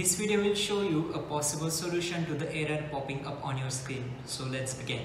This video will show you a possible solution to the error popping up on your screen. So let's begin.